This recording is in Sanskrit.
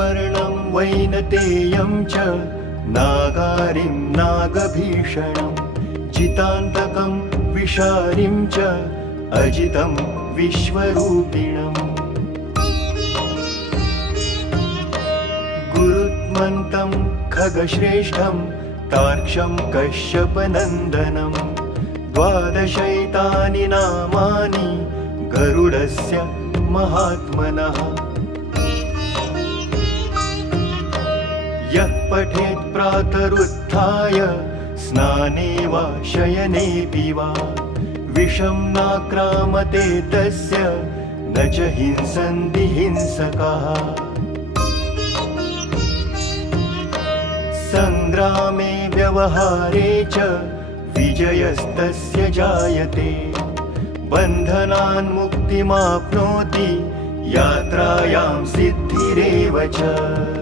पर्णं वैनतेयं च नागारिं नागभीषणं जितान्तकं विषारिं च अजितं विश्वरूपिणम् गुरुत्मन्तं खगश्रेष्ठं तार्क्ष्यं कश्यपनन्दनं 12 नामानि गरुडस्य महात्मनः यः पठेत् प्रातरुत्थाय स्नाने वा शयनेऽपि वा विषं नाक्रामते तस्य न च हिंसन्ति हिंसकाः संग्रामे व्यवहारे च विजयस्तस्य जायते बन्धनान् मुक्तिमाप्नोति यात्रायां सिद्धिरेव च।